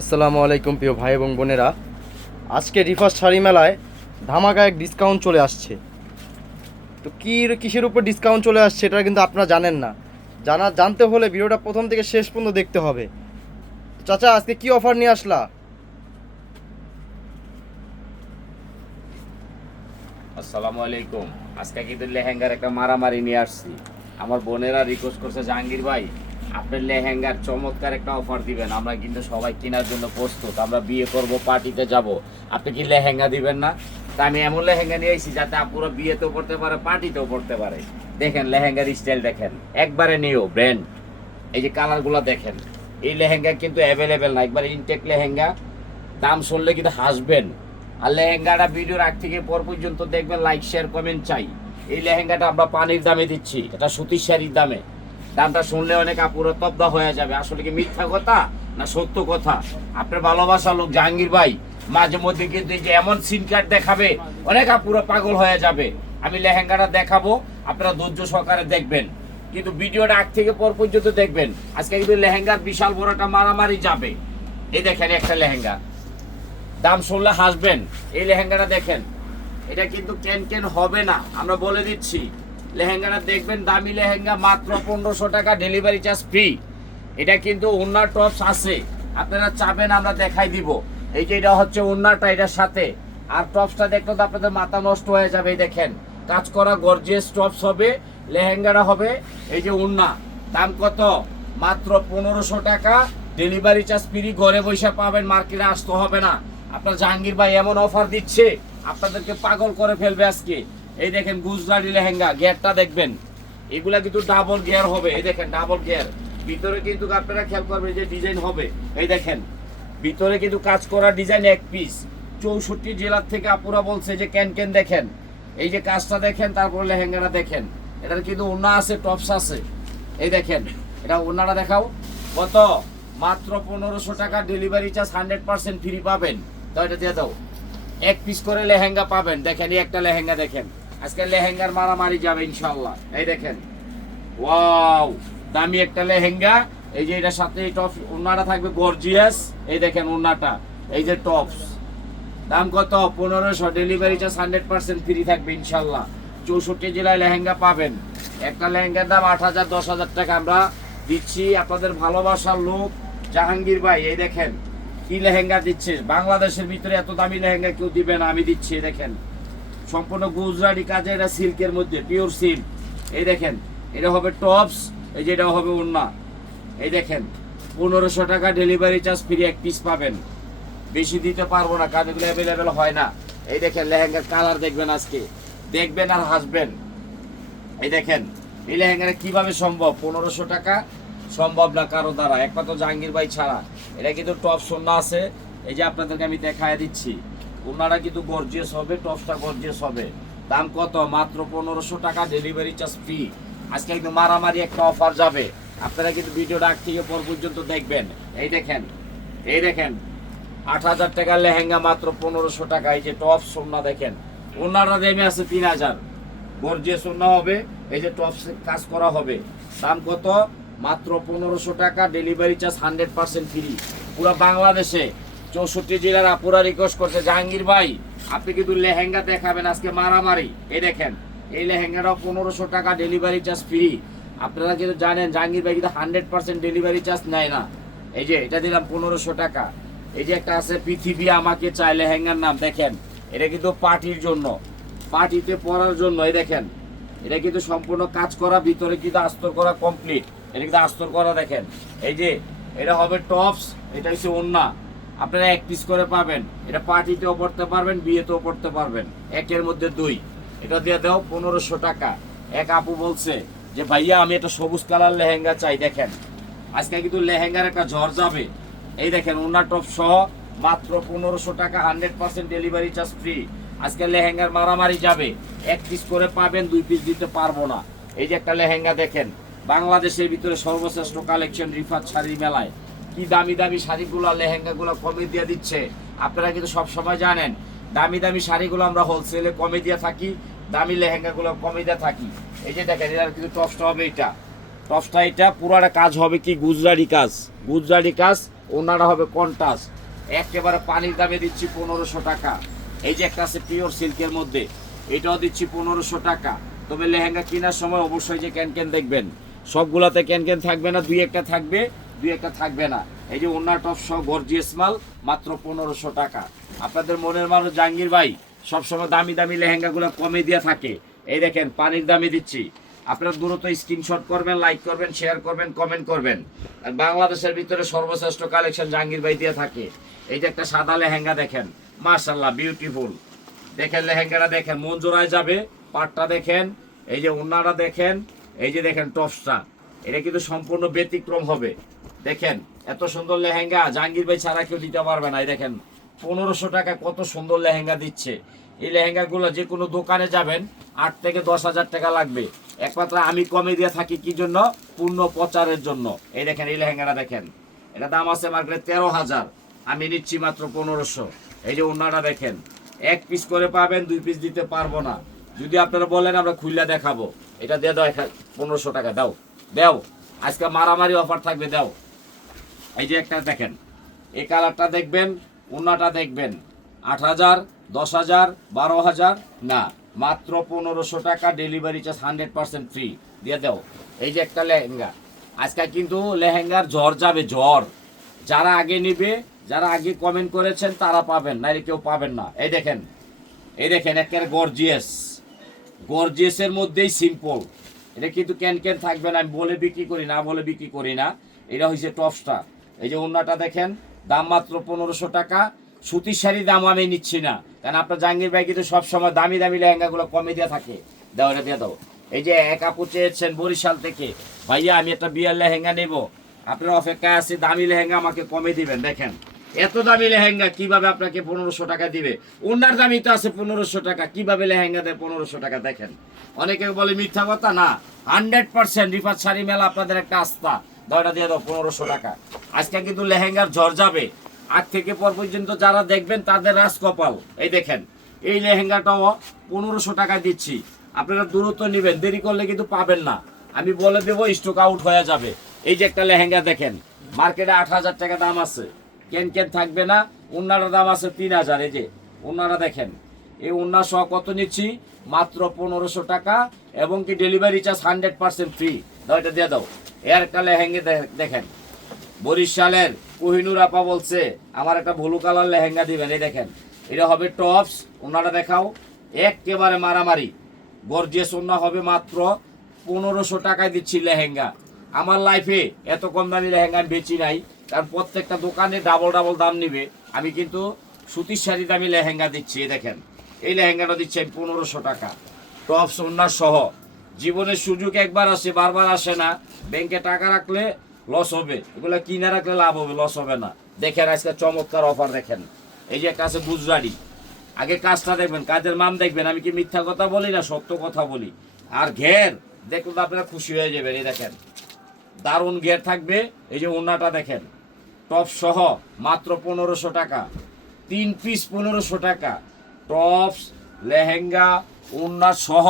আসসালামু আলাইকুম প্রিয় ভাই এবং বোনেরা। আজকে রিফার্স্ট শাড়ি মেলায় ধামাকা এক ডিসকাউন্ট চলে আসছে। তো কিসের উপর ডিসকাউন্ট চলে আসছে এটা কিন্তু আপনারা জানেন না। জানতে হলে ভিডিওটা প্রথম থেকে শেষ পর্যন্ত দেখতে হবে। তো চাচা, আজকে কি অফার নিয়ে আসলা? আসসালামু আলাইকুম। আজকে কিন্তু লেহেঙ্গার একটা মারামারি নিয়ে আসছি। আমার বোনেরা রিকোয়েস্ট করছে, জাহাঙ্গীর ভাই আপনার লেহেঙ্গার চমৎকার একটা অফার দিবেন, আমরা কিন্তু সবাই কেনার জন্য প্রস্তুত, আমরা বিয়ে করব, পার্টিতে যাব, আপনি কি লেহেঙ্গা দিবেন না? তা আমি এমন লেহেঙ্গা নিয়ে এসেছি যাতে আপুরা বিয়েতেও পড়তে পারে, পার্টিতেও পড়তে পারে। দেখেন লেহেঙ্গার স্টাইল দেখেন, একবারে নিও ব্র্যান্ড। এই যে কালারগুলো দেখেন, এই লেহেঙ্গা কিন্তু অ্যাভেলেবেল না, একবারে ইনটেক লেহেঙ্গা। দাম শুনলে কিন্তু হাসবেন। আর লেহেঙ্গাটা ভিডিওর আগ থেকে পর পর্যন্ত দেখবেন, লাইক শেয়ার কমেন্ট চাই। এই লেহেঙ্গাটা আমরা পানির দামে দিচ্ছি, এটা সুতির শাড়ির দামে। দামটা শুনলে অনেক আপুরা তব্দা হয়ে যাবে, আসলে কি মিথ্যা কথা না সত্য কথা? আপনার ভালোবাসা লোক জাহাঙ্গীর ভাই মাঝে মধ্যে কিন্তু এই যে এমন সিন কার্ড দেখাবে, অনেক আপুরা পাগল হয়ে যাবে। আমি লেহেঙ্গাটা দেখাবো, আপনারা ধৈর্য সহকারে দেখবেন, কিন্তু ভিডিওটা আগ থেকে পর পর্যন্ত দেখবেন। আজকে কিন্তু লেহেঙ্গার বিশাল বড় একটা মারামারি যাবে। এই দেখেন একটা লেহেঙ্গা, দাম শুনলে হাসবেন। এই লেহেঙ্গাটা দেখেন, এটা কিন্তু কেন হবে না, আমরা বলে দিচ্ছি। লেহেঙ্গাটা দেখবেন, দামি লেহেঙ্গা, মাত্র 1500 টাকা, ডেলিভারি চার্জ ফ্রি। এটা কিন্তু ওন্নার টপস আছে, আপনারা চাবেন আমরা দেখাই দিব। এই যে এটা হচ্ছে ওন্নাটা এটার সাথে, আর টপসটা দেখলে তো আপনাদের মাথা নষ্ট হয়ে যাবে। এই দেখেন কাজ করা গর্জিয়াস টপস হবে, লেহেঙ্গাটা হবে। এই যে ওন্না, দাম কত? মাত্র 1500 টাকা, ডেলিভারি চার্জ ফ্রি, ঘরে বসে পাবেন, মার্কেটে আসতে হবে না। আপনার জাহাঙ্গীর ভাই এমন অফার দিচ্ছে, আপনাদেরকে পাগল করে ফেলবে আজকে। এই দেখেন গুজরাটি লেহেঙ্গা, গিয়ারটা দেখবেন, এগুলা কিন্তু ডাবল গিয়ার হবে। এই দেখেন ডাবল গিয়ার, ভিতরে কিন্তু আপনারা খেয়াল করবেন যে ডিজাইন হবে। এই দেখেন ভিতরে কিন্তু কাজ করা ডিজাইন, এক পিস। 64 জেলার থেকে আপুরা বলছে যে কেন দেখেন, এই যে কাজটা দেখেন, তারপর লেহেঙ্গাটা দেখেন। এটার কিন্তু ওড়না আছে, টপস আছে। এই দেখেন এটা ওড়নাটা দেখাও, কত? মাত্র 1500 টাকা, ডেলিভারি চার্জ 100% ফ্রি পাবেন। তো এটা দিয়ে দাও, এক পিস করে লেহেঙ্গা পাবেন। দেখেন এই একটা লেহেঙ্গা দেখেন, আজকে লেহেঙ্গার মারামারি যাবে ইনশাআল্লাহ। এই দেখেন, ওয়াও, দামি একটা লেহেঙ্গা। এই যে এটার সাথে এই টপস, ওড়নাটা থাকবে গর্জিয়াস। এই দেখেন ওড়নাটা, এই যে টপস, দাম কত? 1500, ডেলিভারি চার্জ 100% ফ্রি থাকবে ইনশাআল্লাহ। 64 জেলায় লেহেঙ্গা পাবেন। একটা লেহেঙ্গার দাম 8000 10,000 টাকা আমরা দিচ্ছি। আপনাদের ভালোবাসার লোক জাহাঙ্গীর ভাই, এই দেখেন কি লেহেঙ্গা দিচ্ছে। বাংলাদেশের ভিতরে এত দামি লেহেঙ্গা কেউ দিবে না, আমি দিচ্ছি। দেখেন সম্পূর্ণ গুজরাটি কাজে, এটা সিল্কের মধ্যে, পিওর সিল্ক। এই দেখেন এটা হবে টপস, এই যে এটা হবে ওড়না। এই দেখেন 1500 টাকা, ডেলিভারি চার্জ ফ্রি, এক পিস পাবেন। বেশি দিতে পারবো না কারণ এগুলো অ্যাভেলেবেল হয় না। এই দেখেন লেহেঙ্গার কালার দেখবেন, আজকে দেখবেন আর হাসবেন। এই দেখেন এই লেহেঙ্গাটা কিভাবে সম্ভব? 1500 টাকা সম্ভব না কারো দ্বারা, একমাত্র জাহাঙ্গীর ভাই ছাড়া। এটা কিন্তু টপ ওড়না আছে, এই যে আপনাদেরকে আমি দেখায় দিচ্ছি। ওড়নাটা কিন্তু গর্জিয়াস হবে, টপসটা গর্জিয়াস হবে। দাম কত? মাত্র 1500 টাকা, ডেলিভারি চার্জ ফ্রি। আজকে একদম মারামারি একটা অফার যাবে, আপনারা কিন্তু ভিডিওটা আগ থেকে পর পর্যন্ত দেখবেন। এই দেখেন, এই দেখেন 8000 টাকার লেহেঙ্গা মাত্র 1500 টাকা। এই যে টপস ওড়না দেখেন, ওড়নাটা নেমে আছে 3000, গর্জিয়াস ওড়না হবে। এই যে টপস কাজ করা হবে, দাম কত? মাত্র 1500 টাকা, ডেলিভারি চার্জ 100% ফ্রি পুরো বাংলাদেশে। 64 জেলার আপুরা রিকোয়েস্ট করছে, জাহাঙ্গীর ভাই আপনি কিন্তু লেহেঙ্গা দেখাবেন, আজকে মারামারি। এই দেখেন এই লেহেঙ্গাটাও 1500 টাকা, ডেলিভারি চার্জ ফ্রি। আপনারা কিন্তু জানেন জাহাঙ্গীর ভাই কিন্তু 100% ডেলিভারি চার্জ নেয় না। এই যে এটা দিলাম 1500 টাকা। এই যে একটা আছে পৃথিবী আমাকে চায়, লেহেঙ্গার নাম দেখেন, এটা কিন্তু পার্টির জন্য, পার্টিতে পরার জন্য। এই দেখেন এটা কিন্তু সম্পূর্ণ কাজ করা, ভিতরে কিন্তু আস্তর করা কমপ্লিট। এটা কিন্তু আস্তর করা দেখেন। এই যে এটা হবে টপস, এটা হচ্ছে ওড়না। আপনারা এক পিস করে পাবেন, এটা পার্টিতেও পড়তে পারবেন, বিয়েতেও পড়তে পারবেন, একের মধ্যে দুই। এটা দিয়ে দাও 1500 টাকা। এক আপু বলছে যে ভাইয়া আমি একটা সবুজ কালার লেহেঙ্গা চাই। দেখেন আজকে কিন্তু লেহেঙ্গার একটা ঝড় যাবে। এই দেখেন ওড়না টপ সহ মাত্র 1500 টাকা, 100% ডেলিভারি চার্জ ফ্রি। আজকে লেহেঙ্গার মারামারি যাবে, এক পিস করে পাবেন, দুই পিস দিতে পারবো না। এই যে একটা লেহেঙ্গা দেখেন, বাংলাদেশের ভিতরে সর্বশ্রেষ্ঠ কালেকশন রিফাত শাড়ি মেলায়। কি দামি দামি শাড়িগুলো, লেহেঙ্গাগুলো কমে দিয়ে দিচ্ছে। আপনারা কিন্তু সব সময় জানেন দামি দামি শাড়িগুলো আমরা হোলসেলে কমে দিয়ে থাকি, দামি লেহেঙ্গাগুলো কমে দিয়ে থাকি। এই যে দেখেন এটার কিন্তু টপসটা হবে, এটা টপসটা, এটা পুরোটা কাজ হবে কি গুজরাটি কাজ, গুজরাটি কাজ। ওনারা হবে কন্ট্রাস্ট, একেবারে পানির দামে দিচ্ছি 1500 টাকা। এই যে একটা আছে পিওর সিল্কের মধ্যে, এটাও দিচ্ছি 1500 টাকা। তবে লেহেঙ্গা কেনার সময় অবশ্যই যে ক্যান দেখবেন, সবগুলাতে ক্যান থাকবে না, দুই একটা থাকবে, দুই একটা থাকবে না। এই যে ওনার টপ সহ গর্জিয়াস মাল, মাত্র 1500 টাকা। আপনাদের মনের মানুষ জাহাঙ্গীর ভাই সবসময় দামি দামি লেহেঙ্গাগুলো কমে দিয়ে থাকে। এই দেখেন পানির দামে দিচ্ছি। আপনারা দ্রুত স্ক্রিনশট করবেন, লাইক করবেন, শেয়ার করবেন, কমেন্ট করবেন। আর বাংলাদেশের ভিতরে সর্বশ্রেষ্ঠ কালেকশন জাহাঙ্গীর ভাই দিয়ে থাকে। এই যে একটা সাদা লেহেঙ্গা দেখেন, মাশাআল্লাহ বিউটিফুল। দেখেন লেহেঙ্গাটা দেখেন, মন জোড়ায় যাবে। পাটটা দেখেন, এই যে ওন্নাটা দেখেন, এই যে দেখেন টপসটা, এটা কিন্তু সম্পূর্ণ ব্যতিক্রম হবে। দেখেন এত সুন্দর লেহেঙ্গা জাহাঙ্গীর ভাই ছাড়া কেউ দিতে পারবে না। এই দেখেন 1500 টাকা কত সুন্দর লেহেঙ্গা দিচ্ছে। এই লেহেঙ্গাগুলো যে কোনো দোকানে যাবেন 8 থেকে 10,000 টাকা লাগবে। একমাত্র আমি কমে দিয়ে থাকি কি জন্য? পূর্ণ প্রচারের জন্য। এই দেখেন এই লেহেঙ্গাটা দেখেন, এটা দাম আছে মার্কেটে 13,000, আমি নিচ্ছি মাত্র 1500। এই যে ওন্নাটা দেখেন, এক পিস করে পাবেন, 2 পিস দিতে পারবো না। যদি আপনারা বলেন আমরা খুললে দেখাবো, এটা দিয়ে দাও 1500 টাকা দাও, দাও। আজকে মারামারি অফার থাকবে, দাও। এই যে একটা দেখেন, এই কালারটা দেখবেন, ওন্নাটা দেখবেন, 8,000, 10,000, 12,000 না, মাত্র 1500 টাকা। ডেলিভারি চার্জ 100% ফ্রি দিয়ে দাও। এই যে একটা লেহেঙ্গা, আজকে কিন্তু লেহেঙ্গার ঝড় যাবে, ঝড়। যারা আগে নিবে, যারা আগে কমেন্ট করেছেন তারা পাবেন, নাইলে কেউ পাবেন না। এই দেখেন, এই দেখেন একেবারে গর্জিয়াস, গর্জিয়াসের মধ্যেই সিম্পল। এটা কিন্তু ক্যান থাকবে না, আমি বলে বিক্রি করি না, বলে বিক্রি করি না। এটা হচ্ছে টপসটা। এই যে ওন্নাটা দেখেন, দাম মাত্র 1500 টাকা। সুতির শাড়ির দাম আমি নিচ্ছি না, কারণ আপনার জাহাঙ্গীর ভাই কিন্তু সবসময় দামি দামি লেহেঙ্গাগুলো কমে দিয়ে থাকে। দাও, এটা দিয়ে দাও। এই যে এক আপু চেয়েছেন বরিশাল থেকে, ভাইয়া আমি একটা বিয়ার লেহেঙ্গা নেব, আপনার অপেক্ষায় আছে, দামি লেহেঙ্গা আমাকে কমে দিবেন। দেখেন এত দামি লেহেঙ্গা কিভাবে আপনাকে 1500 টাকা দিবে? ওনার দামই তো আছে 1500 টাকা, কিভাবে লেহেঙ্গা দেয় 1500 টাকা? দেখেন, অনেকে বলে মিথ্যা কথা, না, 100% রিফাত শাড়ি মেলা আপনাদের একটা আস্থা। দয়টা দিয়ে দাও 1500 টাকা। আজকে কিন্তু লেহেঙ্গার ঝড় যাবে। আজ থেকে পর পর্যন্ত যারা দেখবেন তাদের রাজ কপাল। এই দেখেন এই লেহেঙ্গাটাও 1500 টাকায় দিচ্ছি। আপনারা দ্রুত নেবেন, দেরি করলে কিন্তু পাবেন না। আমি বলে দেবো স্টক আউট হয়ে যাবে। এই যে একটা লেহেঙ্গা দেখেন, মার্কেটে 8,000 টাকা দাম আছে, ক্যান থাকবে না। ওন্নার দাম আছে 3,000। এই যে ওন্নারা দেখেন, এই ওন্না সহ কত নিচ্ছি? মাত্র 1500 টাকা, এবং কি ডেলিভারি চার্জ 100% ফ্রি। দাও, এটা দিয়ে দাও। এর একটা লেহেঙ্গা দেখেন, বরিশালের কোহিনুর আপা বলছে আমার একটা ব্লু কালার লেহেঙ্গা দিবেন। এই দেখেন, এটা হবে টপস, ওনারা দেখাও, একেবারে মারামারি গর্জিয়াস ওন্না হবে। মাত্র 1500 টাকায় দিচ্ছি লেহেঙ্গা। আমার লাইফে এত কম দামি লেহেঙ্গা আমি বেচি নাই, কারণ প্রত্যেকটা দোকানে ডাবল ডাবল দাম নিবে। আমি কিন্তু সুতির শাড়ি দামি লেহেঙ্গা দিচ্ছি। এই দেখেন এই লেহেঙ্গাটা দিচ্ছি আমি 1500 টাকা, টপস ওন্না সহ। জীবনের সুযোগ একবার আসে, বারবার আসে না। ব্যাংকে টাকা রাখলে লস হবে, এগুলো কিনে রাখলে লাভ হবে, লস হবে না। দেখেন আজকে চমৎকার অফার দেখেন। এই যে একটা আছে গুজরাটি, আগে কাজটা দেখবেন, কাজের মান দেখবেন। আমি কি মিথ্যা কথা বলি না, সত্য কথা বলি। আর ঘের দেখুন, আপনারা খুশি হয়ে যাবেন। এই দেখেন দারুণ ঘের থাকবে। এই যে ওন্নাটা দেখেন, টপ সহ মাত্র 1500 টাকা, 3 পিস 1500 টাকা, টপস লেহেঙ্গা ওন্না সহ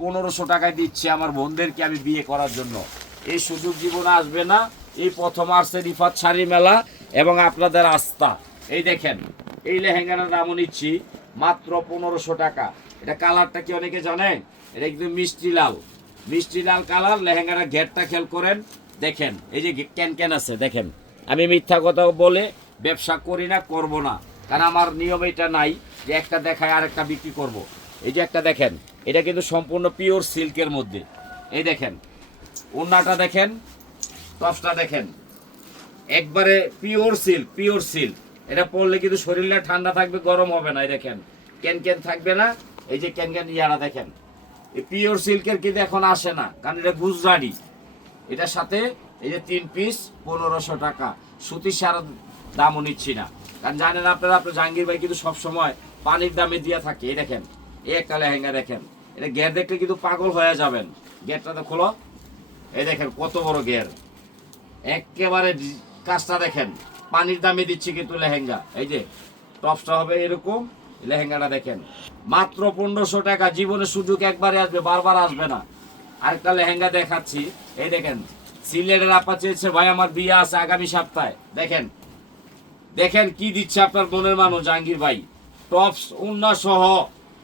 1500 টাকায় দিচ্ছে আমার বোনদেরকে আমি বিয়ে করার জন্য। এই সুযোগ জীবনে আসবে না, এই প্রথম আসছে রিফাত শাড়ি মেলা এবং আপনাদের আস্থা। এই দেখেন এই লেহেঙ্গাটার দামও নিচ্ছি মাত্র 1500 টাকা। এটা কালারটা কি অনেকে জানেন? এটা একদম মিষ্টি লাল, মিষ্টি লাল কালার। লেহেঙ্গাটা ঘেরটা খেয়াল করেন, দেখেন এই যে ক্যান আছে। দেখেন আমি মিথ্যা কথা বলে ব্যবসা করি না, করব না, কারণ আমার নিয়ম এটা নাই যে একটা দেখায় আরেকটা বিক্রি করব। এই যে একটা দেখেন, এটা কিন্তু সম্পূর্ণ পিওর সিল্কের মধ্যে। এই দেখেন ওন্নাটা দেখেন, টপসটা দেখেন, একবারে পিওর সিল্ক, পিওর সিল্ক। এটা পরলে কিন্তু শরীরটা ঠান্ডা থাকবে, গরম হবে না। এই দেখেন ক্যান থাকবে না। এই যে ক্যান ইয়ারা দেখেন, এই পিওর সিল্কের কিন্তু এখন আসে না, কারণ এটা গুজরাটি। এটার সাথে এই যে 3 পিস 1500 টাকা। সুতির সারা দামও নিচ্ছি না, কারণ জানেন আপনারা, আপনার জাহাঙ্গীর ভাই কিন্তু সবসময় পানির দামে দিয়ে থাকে। এই দেখেন এই একটা লেহেঙ্গা দেখেন, এটা ঘের দেখলে কিন্তু পাগল হয়ে যাবেন। ঘেরটা তো খোলো, এই দেখেন কত বড় ঘের, একেবারে কাজটা দেখেন, পানির দামে দিচ্ছি কিন্তু লেহেঙ্গা। এই যে টপসটা হবে এরকম, লেহেঙ্গাটা দেখেন মাত্র 1500 টাকা। জীবনের সুযোগ একবারে আসবে, বারবার আসবে না। আরেকটা লেহেঙ্গা দেখাচ্ছি, এই দেখেন সিলেটের আপা চেয়েছে ভাই আমার বিয়ে আছে আগামী সপ্তাহে। দেখেন দেখেন কি দিচ্ছে আপনার বোনের মানুষ জাহাঙ্গীর ভাই, টপস উন্না সহ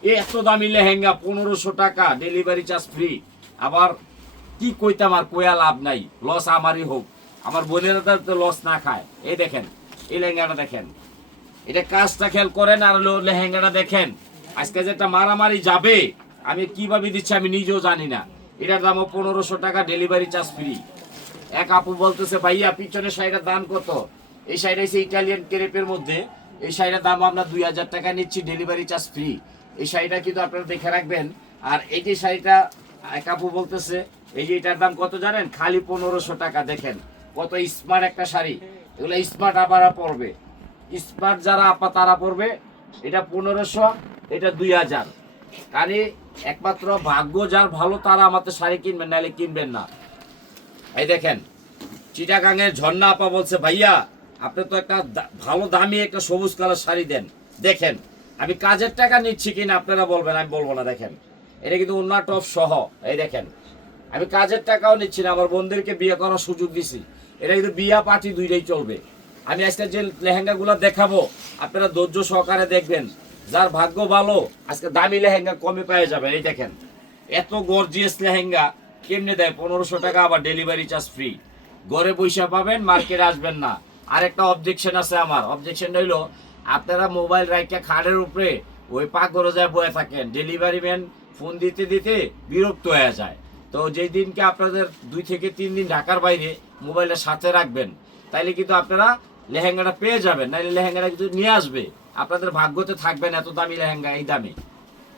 এত দামি লেহেঙ্গা 1500 টাকা, ডেলিভারি চার্জ ফ্রি। আবার কি কইতাম, আর কইয়া লাভ নাই, লস আমারই হোক, আমার বোনেরা তো লস না খায়। এই দেখেন এই লেহেঙ্গাটা দেখেন, এটা কাজটা খেয়াল করেন, আর লেহেঙ্গাটা দেখেন। আজকে যেটা মারামারি যাবে, আমি কিভাবে দিচ্ছি আমি নিজেও জানি না। এটার দামও 1500 টাকা, ডেলিভারি চার্জ ফ্রি। এক আপু বলতেছে ভাইয়া পিছনের শাড়িটার দাম কত? এই শাড়িটা হচ্ছে ইটালিয়ান ক্রেপের মধ্যে, এই শাড়িটার দাম আমরা 2000 টাকা নিচ্ছি, ডেলিভারি চার্জ ফ্রি। এই শাড়িটা কিন্তু আপনারা দেখে রাখবেন। আর এই যে শাড়িটা এক আপু বলতেছে, এই যে এটার দাম কত জানেন? খালি 1500 টাকা। দেখেন কত স্মার্ট একটা শাড়ি, এগুলো স্মার্ট আপারা পরবে, স্মার্ট যারা আপা তারা পরবে। এটা 1500, এটা 2000। কারণ একমাত্র ভাগ্য যার ভালো তারা আমাদের শাড়ি কিনবেন, নাহলে কিনবেন না। এই দেখেন চিটাগাঙের ঝর্ণা আপা বলছে ভাইয়া আপনি তো একটা ভালো দামি একটা সবুজ কালার শাড়ি দেন। দেখেন আমি কাজের টাকা নিচ্ছি কিনা আপনারা বলবেন, আমি বলবো না। দেখেন এটা কিন্তু ওন্না টপ সহ। এই দেখেন আমি কাজের টাকাও নিচ্ছি না, আমার বোনদেরকে বিয়ে করার সুযোগ দিছি। এটা কিন্তু বিয়া পার্টি দুইটাই চলবে। আমি আজকে যে লেহেঙ্গাগুলো দেখাবো আপনারা ধৈর্য সহকারে দেখবেন। যার ভাগ্য ভালো আজকে দামি লেহেঙ্গা কমে পেয়ে যাবেন। এই দেখেন এত গর্জিয়াস লেহেঙ্গা কেমনে দেয় 1500 টাকা, আবার ডেলিভারি চার্জ ফ্রি। ঘরে পয়সা পাবেন, মার্কেটে আসবেন না। আরেকটা অবজেকশন আছে আমার, অবজেকশন হইলো আপনারা মোবাইল রাইখা খাটের উপরে ওই পাকঘরে যায় বয়ে থাকেন, ডেলিভারি ম্যান ফোন দিতে দিতে বিরক্ত হয়ে যায়। তো যেই দিনকে আপনাদের 2 থেকে 3 দিন ঢাকার বাইরে মোবাইলের সাথে রাখবেন, তাইলে কিন্তু আপনারা লেহেঙ্গাটা পেয়ে যাবেন, নাইলে লেহেঙ্গাটা কিন্তু নিয়ে আসবে। আপনাদের ভাগ্যতে থাকবেন এত দামি লেহেঙ্গা, এই দামি।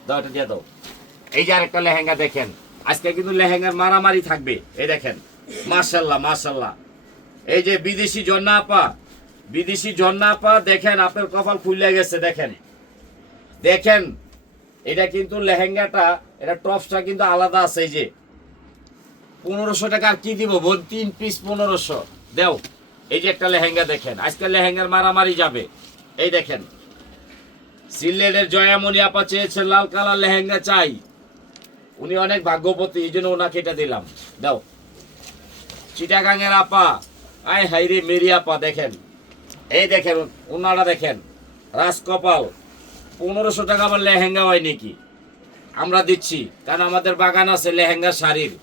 দাও এটা দিয়ে দাও। এই যে আরেকটা লেহেঙ্গা দেখেন, আজকে কিন্তু লেহেঙ্গার মারামারি থাকবে। এই দেখেন মাশাল্লাহ মাশাল্লাহ। এই যে বিদেশি ঝর্ণা আপা, বিদেশি ঝর্ণা আপা দেখেন আপনার কপাল খুলে গেছে। দেখেন দেখেন এটা কিন্তু লেহেঙ্গাটা, এটা টপসটা কিন্তু আলাদা আছে। এই যে 1500 টাকা আর কি দিব বোন, 3 পিস 1500 দেও। এই যে একটা লেহেঙ্গা দেখেন, আজকে লেহেঙ্গার মারামারি যাবে। এই দেখেন সিলেটের জয়ামণি আপা চেয়েছেন লাল কালার লেহেঙ্গা চাই, উনি অনেক ভাগ্যবতী, এই জন্য ওনাকে এটা দিলাম। দাও। চিটাগাঙের আপা, আয় হাই রে মেরি আপা দেখেন, এই দেখেন ওনারা দেখেন রাজকপাল। 1500 টাকা আবার লেহেঙ্গা হয় নাকি? আমরা দিচ্ছি, কারণ আমাদের বাগান আছে লেহেঙ্গা শাড়ির,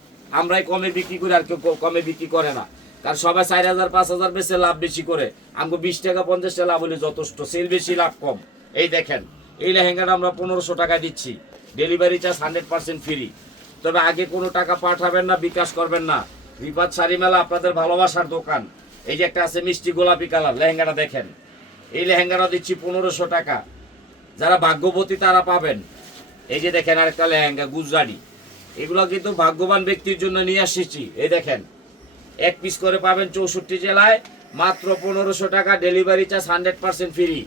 আমরাই কমে বিক্রি করি, আর কেউ কমে বিক্রি করে না। কারণ সবাই 4000 5000 বেশি লাভ বেশি করে, আমাকে 20 টাকা 50 টাকা লাভ হলে যথেষ্ট, সেল বেশি লাভ কম। এই দেখেন এই লেহেঙ্গাটা আমরা 1500 টাকা দিচ্ছি, ডেলিভারি চার্জ 100% ফ্রি। তবে আগে কোনো টাকা পাঠাবেন না, বিকাশ করবেন না। রিফাত শাড়ি মেলা আপনাদের ভালোবাসার দোকান। এই যে একটা আছে মিষ্টি গোলাপি কালার লেহেঙ্গাটা দেখেন, এই লেহেঙ্গাটা দিচ্ছি 1500 টাকা। যারা ভাগ্যবতী তারা পাবেন। এই যে দেখেন আরেকটা লেহেঙ্গা গুজরাটি, এগুলো কিন্তু ভাগ্যবান ব্যক্তির জন্য নিয়ে আসছি। এই দেখেন 1 পিস করে পাবেন 64 জেলায়, মাত্র 1500 টাকা, ডেলিভারি চার্জ 100% ফ্রি।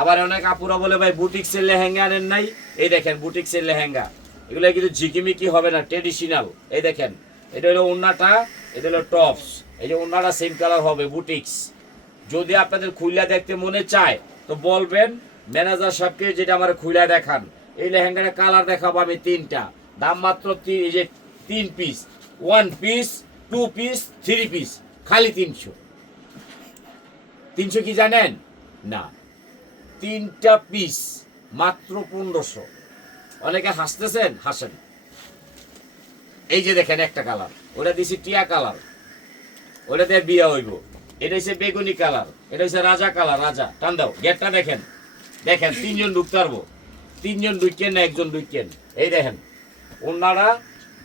আবার অনেক আপুরা বলে ভাই বুটিক্সের লেহেঙ্গা আনেন নাই, এই দেখেন বুটিক্সের লেহেঙ্গা, এগুলো কিন্তু ঝিকিমিকি হবে না, ট্রেডিশনাল। এই দেখেন এটা হলো ওন্নাটা, এটা হলো টপস। এই যে ওন্নাটা সেম কালার হবে, বুটিক্স। যদি আপনাদের খুইলা দেখতে মনে চায় তো বলবেন, ম্যানেজার সাহেবকে যেটা আমার খুইলা দেখান। এই লেহেঙ্গাটা কালার দেখাবো আমি 3টা, দাম মাত্র এই যে 3 পিস, 1 পিস 2 পিস 3 পিস, খালি 300। 300 কি জানেন না? 3টা পিস মাত্র 1500। অনেকে হাসতেছেন, হাসেন। এই যে দেখেন একটা কালার, ওটা দিছি টিয়া কালার, ওটা দিয়ে বিয়ে হইব। এটা হচ্ছে বেগুনি কালার, এটা হচ্ছে রাজা কালার, রাজা। টান দাও গেটটা দেখেন, দেখেন 3জন ঢুকতে পারবো, 3জন ঢুকেন না 1জন ঢুকেন। এই দেখেন ওনারা,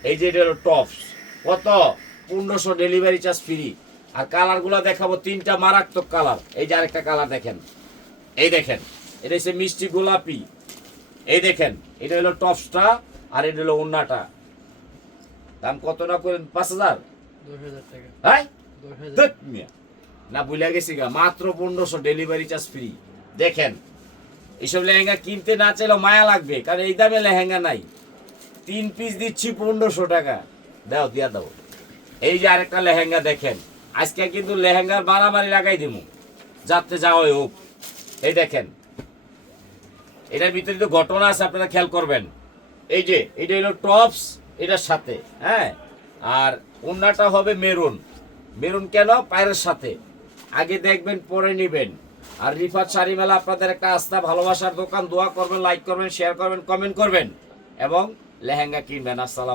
এই যে এটা হলো টপস, কত 1500, ডেলিভারি চার্জ ফ্রি। আর কালারগুলো দেখাবো 3টা মারাত্মক কালার। এই যে আরেকটা কালার দেখেন, এই দেখেন এটা হচ্ছে মিষ্টি গোলাপি। এই দেখেন এটা হলো টপসটা, আর এটা হলো ওন্নাটা। দাম কত না করেন? 5000 টাকা। হ্যাঁ 2000 না ভুলে গেছি গা, মাত্র 1500, ডেলিভারি চার্জ ফ্রি। দেখেন এইসব লেহেঙ্গা কিনতে না চাইলেও মায়া লাগবে, কারণ এই দামে লেহেঙ্গা নাই। 3 পিস দিচ্ছি 1500 টাকা, দাও দিয়া দাও। এই যে আরেকটা লেহেঙ্গা দেখেন, আজকে কিন্তু লেহেঙ্গার মারামারি লাগাই দিব, যাতে যাওয়াই হোক। এই দেখেন এটার ভিতরে তো ঘটনা আছে, আপনারা খেয়াল করবেন। এই যে এটা হলো টপস এটার সাথে, হ্যাঁ। আর ওন্নাটা হবে মেরুন। মেরুন কেন? পায়ের সাথে। আগে দেখবেন পরে নেবেন। আর রিফাত শাড়ি মেলা আপনাদের একটা আস্থা ভালোবাসার দোকান। দোয়া করবেন, লাইক করবেন, শেয়ার করবেন, কমেন্ট করবেন এবং লেহেঙ্গা কিনবেন। আসসালাম।